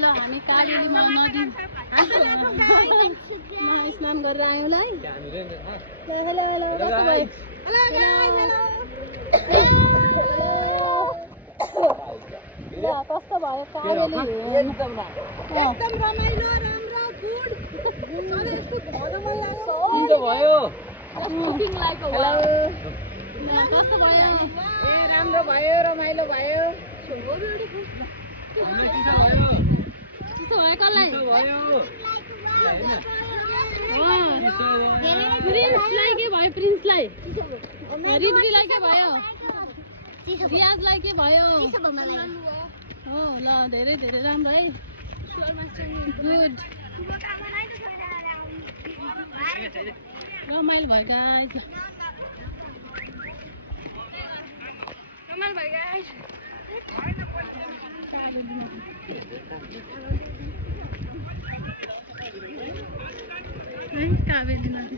ल हामी कावेरीमा नदी स्नान गरेर आयौँ ल है। हेलो हेलो कस्तो भयो? ल कस्तो भयो कावेरी? एकदम रमाइलो राम्रो गुड अरे यस्तो भदौमा लाग्यो भयो। हेलो कस्तो भयो? ए राम्रो भयो रमाइलो भयो। चिसो भयो कसलाई? प्रिन्सलाई के भयो? प्रिन्सलाई रिद्वीलाई के भयो? रियाजलाई के भयो? हो ल धेरै धेरै राम्रो है। गुड रमाइलो भयो गाइज। कावेरी नदी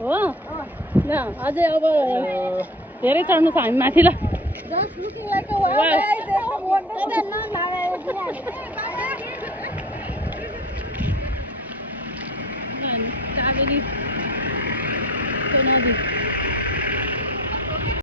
हो ल अझै अब धेरै चढ्नु छ हामी माथि ल।